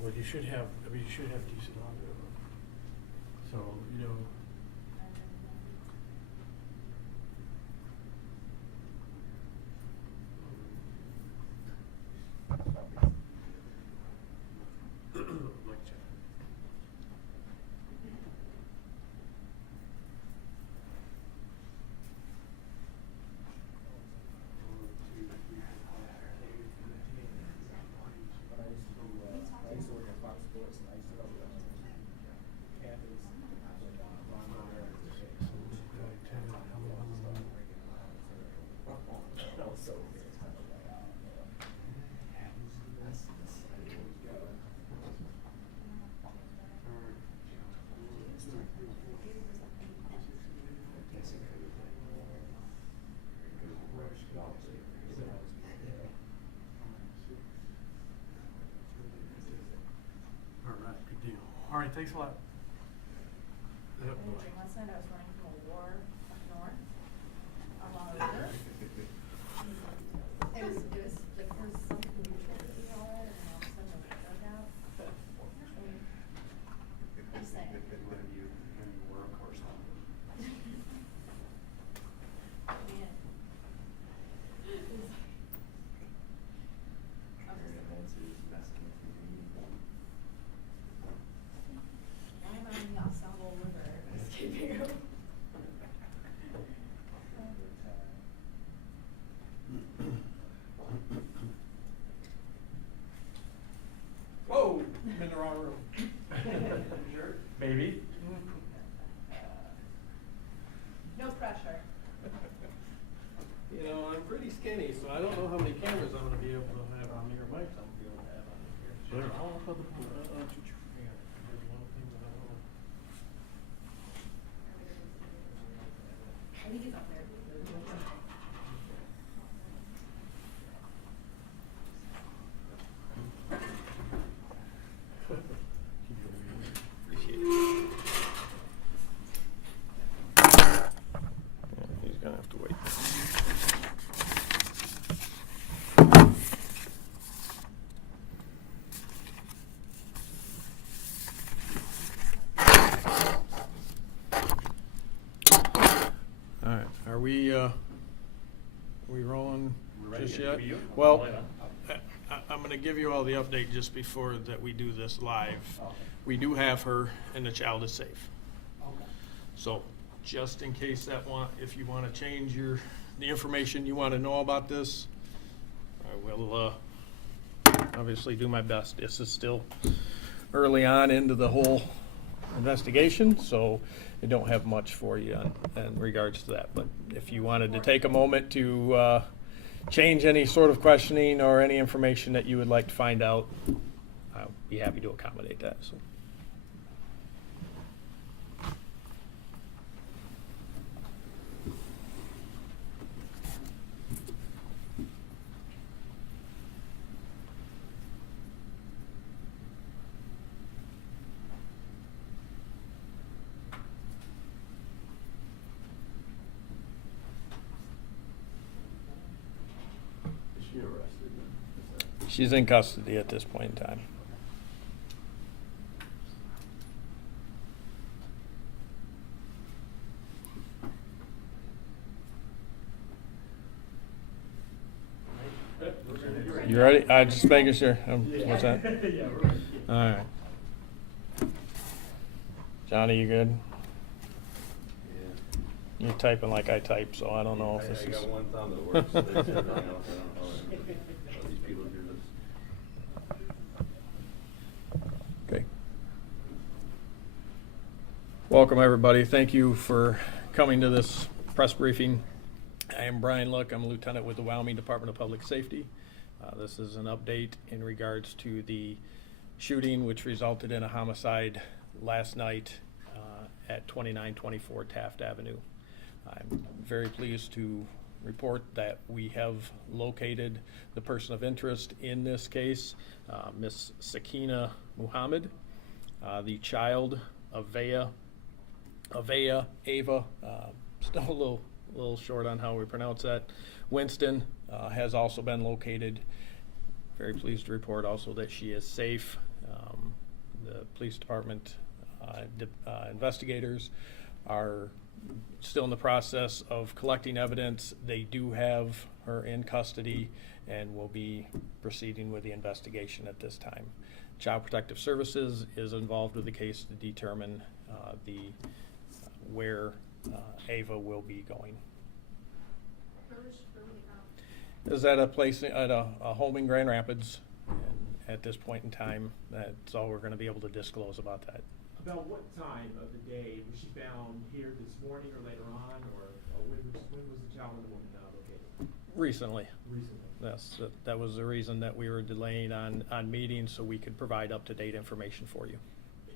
Well, you should have, I mean, you should have decent audio. So, you know. Mic check. I used to work at Fox Sports, and I used to cover Panthers, Von Miller, that was so weird. All right, good deal. All right, thanks a lot. Yep. Last night I was running from a war up north along a river. It was like there's something neutral to the water, and all of a sudden it dug out. Just saying. When you were a correspondent. Yeah. I'm on the Ensemble River escaping. Whoa, I'm in the wrong room. Sure? Maybe. No pressure. You know, I'm pretty skinny, so I don't know how many cameras I'm gonna be able to have on me or mics I'm gonna be able to have on me here. Sure. Hang on, there's one thing that I wanna. I think he's up there. Appreciate it. He's gonna have to wait. All right, are we rolling ready just to yet? give you? Well, I'm gonna give you all the update just before that we do this live. Okay. We do have her and the child is safe. Okay. So, just in case if you wanna change the information you wanna know about this, I will, obviously do my best. This is still early on into the whole investigation, so I don't have much for you in regards to that. But if you wanted to take a moment to, change any sort of questioning or any information that you would like to find out, I'll be happy to accommodate that, so. Is she arrested? She's in custody at this point in time. You ready? I just making sure. What's that? Yeah, we're ready. All right. Johnny, you good? Yeah. You're typing like I type, so I don't know if this I is. got one thumb that works. There's everything else, I don't know how these people do this. Okay. Welcome, everybody. Thank you for coming to this press briefing. I am Brian Luck. I'm a lieutenant with the Wyoming Department of Public Safety. This is an update in regards to the shooting which resulted in a homicide last night at 2924 Taft Avenue. I'm very pleased to report that we have located the person of interest in this case, Miss Sakina Muhammad, the child of Ava, still a little short on how we pronounce that. Winston has also been located. Very pleased to report also that she is safe The police department investigators are still in the process of collecting evidence. They do have her in custody and will be proceeding with the investigation at this time. Child Protective Services is involved with the case to determine where Ava will be going. Is at a place at a home in Grand Rapids. And at this point in time, that's all we're going to be able to disclose about that. About what time of the day was she found here this morning or later on, or when was the child and the woman located? Recently. Recently. Yes, that was the reason that we were delaying on meetings so we could provide up-to-date information for you.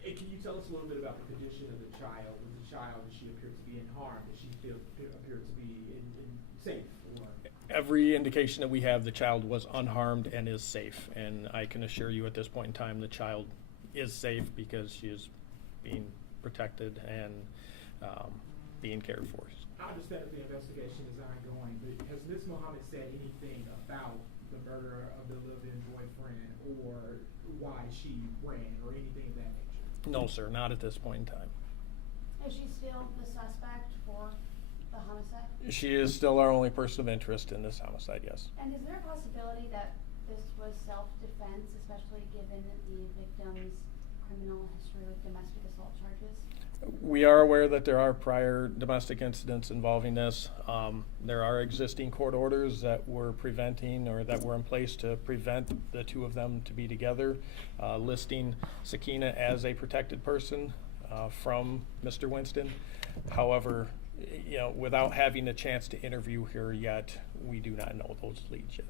And can you tell us a little bit about the condition of the child? Was the child, did she appear to be in harm? Did she appear to be in safe? Or? Every indication that we have, the child was unharmed and is safe. And I can assure you at this point in time, the child is safe because she is being protected and being cared for. I understand that the investigation is ongoing, but has Ms. Muhammad said anything about the murder of the live-in boyfriend or why she ran or anything of that nature? No, sir, not at this point in time. Is she still the suspect for the homicide? She is still our only person of interest in this homicide, yes. And is there a possibility that this was self-defense, especially given the victim's criminal history with domestic assault charges? We are aware that there are prior domestic incidents involving this. There are existing court orders that were preventing or that were in place to prevent the two of them to be together, listing Sakina as a protected person from Mr. Winston. However, without having a chance to interview her yet, we do not know those leads yet.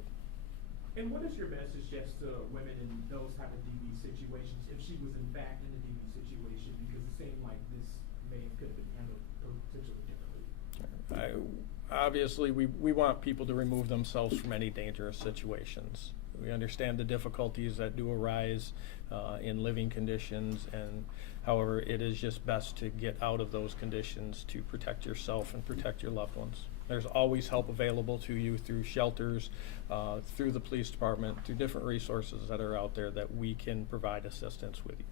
And what is your message just to women in those type of DV situations, if she was in fact in a DV situation, because it seemed like this could have been handled potentially differently? Obviously, we want people to remove themselves from any dangerous situations. We understand the difficulties that do arise in living conditions, and however, it is just best to get out of those conditions to protect yourself and protect your loved ones. There's always help available to you through shelters, through the police department, through different resources that are out there that we can provide assistance with you.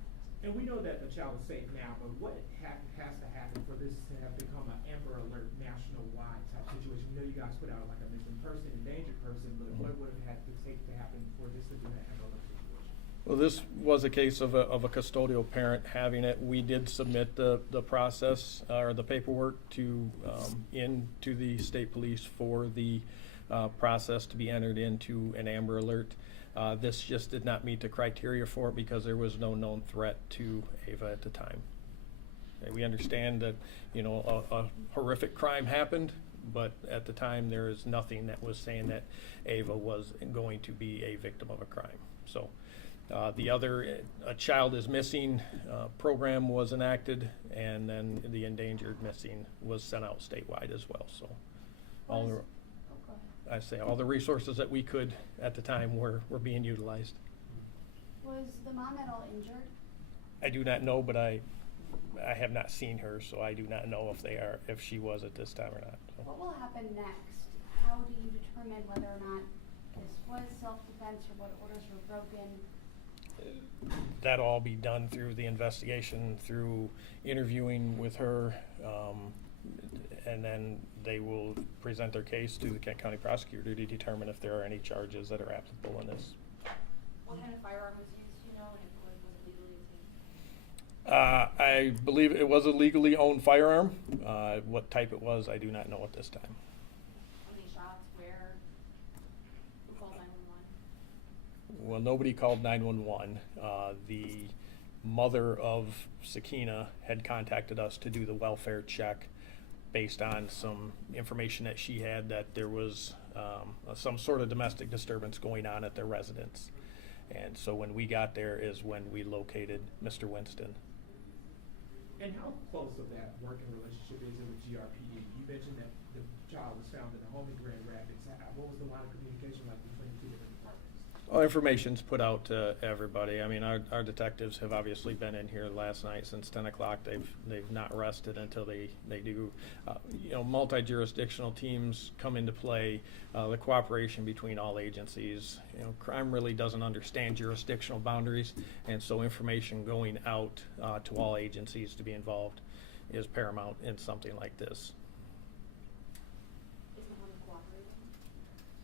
And we know that the child is safe now, but what has to happen for this to have become an Amber Alert nationwide type situation? We know you guys put out like a missing person, endangered person, but what would have had to take to happen for this to be an Amber Alert situation? Well, this was a case of a custodial parent having it. We did submit the process or the paperwork into the state police for the process to be entered into an Amber Alert. This just did not meet the criteria for it because there was no known threat to Ava at the time. Okay, we understand that a horrific crime happened, but at the time there is nothing that was saying that Ava was going to be a victim of a crime. So. The other, a child is missing program was enacted, and then the endangered missing was sent out statewide as well. So, all the resources that we could at the time were being utilized. Was the mom at all injured? I do not know, but I have not seen her, so I do not know if she was at this time or not. So. What will happen next? How do you determine whether or not this was self-defense or what orders were broken? That'll all be done through the investigation, through interviewing with her, and then they will present their case to the Kent County prosecutor to determine if there are any charges that are applicable in this. What kind of firearm was used, and if it was legally obtained? I believe it was a legally owned firearm. What type it was, I do not know at this time. How many shots? Where? Who called 911? Well, nobody called 911. The mother of Sakina had contacted us to do the welfare check based on some information that she had that there was some sort of domestic disturbance going on at their residence. And so when we got there is when we located Mr. Winston. And how close of that working relationship is it with GRPD? You mentioned that the child was found in a home in Grand Rapids. What was the line of communication like between the two different departments? Well, information's put out to everybody. I mean, our detectives have obviously been in here last night since 10 o'clock. They've not rested until they do. You know, multi-jurisdictional teams come into play. The cooperation between all agencies. You know, crime really doesn't understand jurisdictional boundaries, and so information going out to all agencies to be involved is paramount in something like this. Is Mohammed cooperating?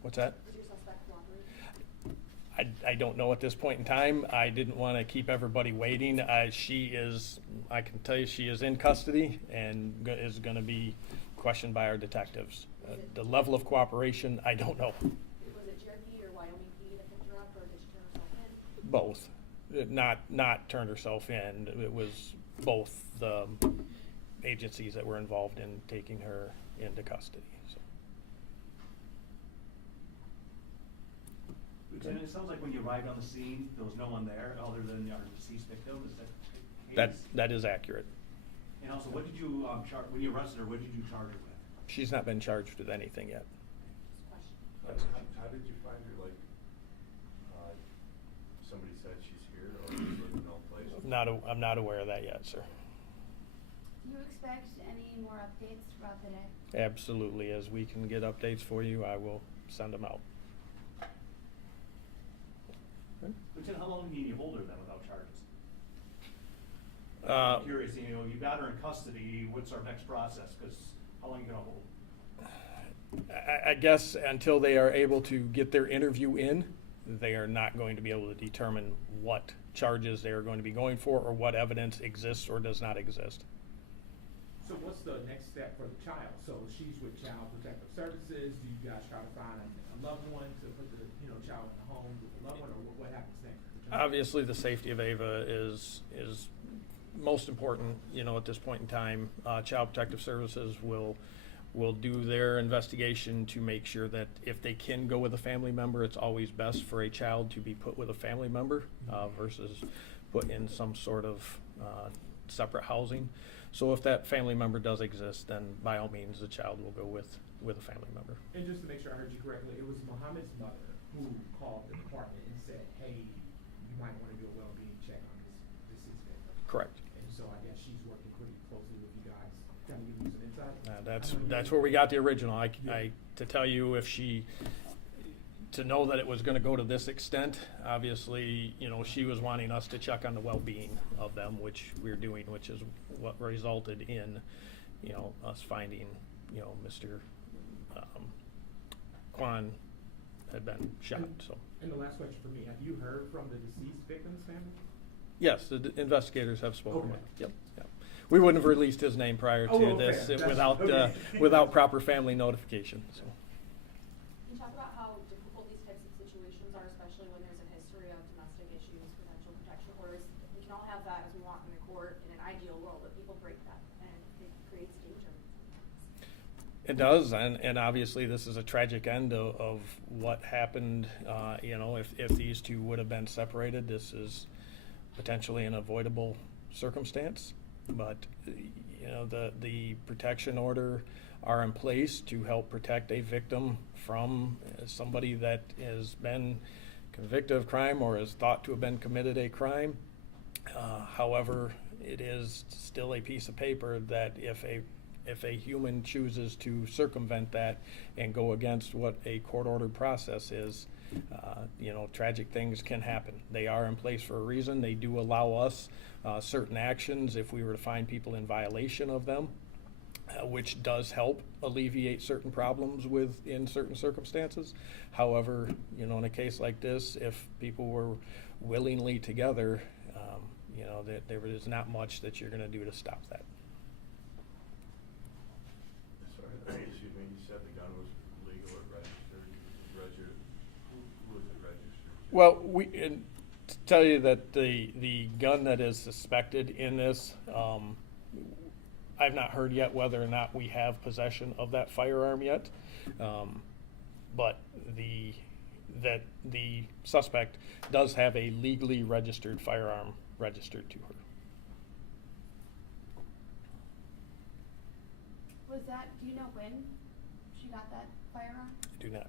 What's that? Is your suspect cooperating? I don't know at this point in time. I didn't want to keep everybody waiting. She is, I can tell you, she is in custody and is going to be questioned by our detectives. The level of cooperation, I don't know. Was it Cherokee or Wyoming PD that picked her up, or did she turn herself in? Both. Not turned herself in. It was both the agencies that were involved in taking her into custody. So. Lieutenant, it sounds like when you arrived on the scene, there was no one there other than our deceased victim. Is that the case? That is accurate. And also, what did you when you arrested her? What did you charge her with? She's not been charged with anything yet. Just a question. How did you find her? Like, somebody said she's here, or she's living in no place? I'm not aware of that yet, sir. Do you expect any more updates throughout the day? Absolutely. As we can get updates for you, I will send them out. Lieutenant, how long can you hold her then without charges? Uh, I'm curious. You know, you got her in custody. What's our next process? Because how long are you gonna hold? I guess until they are able to get their interview in, they are not going to be able to determine what charges they are going to be going for or what evidence exists or does not exist. So what's the next step for the child? So she's with Child Protective Services. Do you guys try to find a loved one to put the child in the home with the loved one, or what happens next? Obviously, the safety of Ava is most important. You know, at this point in time, Child Protective Services will do their investigation to make sure that if they can go with a family member, it's always best for a child to be put with a family member versus put in some sort of separate housing. So if that family member does exist, then by all means, the child will go with a family member. And just to make sure I heard you correctly, it was Mohammed's mother who called the department and said, "Hey, you might want to do a well-being check on this deceased victim." Correct. And so I guess she's working pretty closely with you guys, kind of give you some insight. That's where we got the original. To tell you if to know that it was going to go to this extent, obviously, you know, she was wanting us to check on the well-being of them, which we're doing, which is what resulted in, you know, us finding, you know, Mr. Kwan had been shot. So. And the last question for me, have you heard from the deceased victim's family? Yes, the investigators have spoken Okay. with. Yep. We wouldn't have released his name prior to Oh, okay. this That's- without okay. without proper family notification. So. Can you talk about how difficult these types of situations are, especially when there's a history of domestic issues, potential protection orders? We can all have that as we walk into court in an ideal world, but people break that, and it creates danger. It does, and obviously this is a tragic end of what happened. You know, if these two would have been separated, this is potentially an avoidable circumstance. But you know, the protection order are in place to help protect a victim from somebody that has been convicted of crime or is thought to have been committed a crime. However, it is still a piece of paper that if a human chooses to circumvent that and go against what a court-ordered process is, you know, tragic things can happen. They are in place for a reason. They do allow us certain actions if we were to find people in violation of them, which does help alleviate certain problems in certain circumstances. However, you know, in a case like this, if people were willingly together, you know, there is not much that you're going to do to stop that. Sorry, excuse me, you said the gun was legal or registered. Who was it registered to? Well, to tell you that the gun that is suspected in this, I've not heard yet whether or not we have possession of that firearm yet, but the suspect does have a legally registered firearm registered to her. Do you know when she got that firearm? I do not.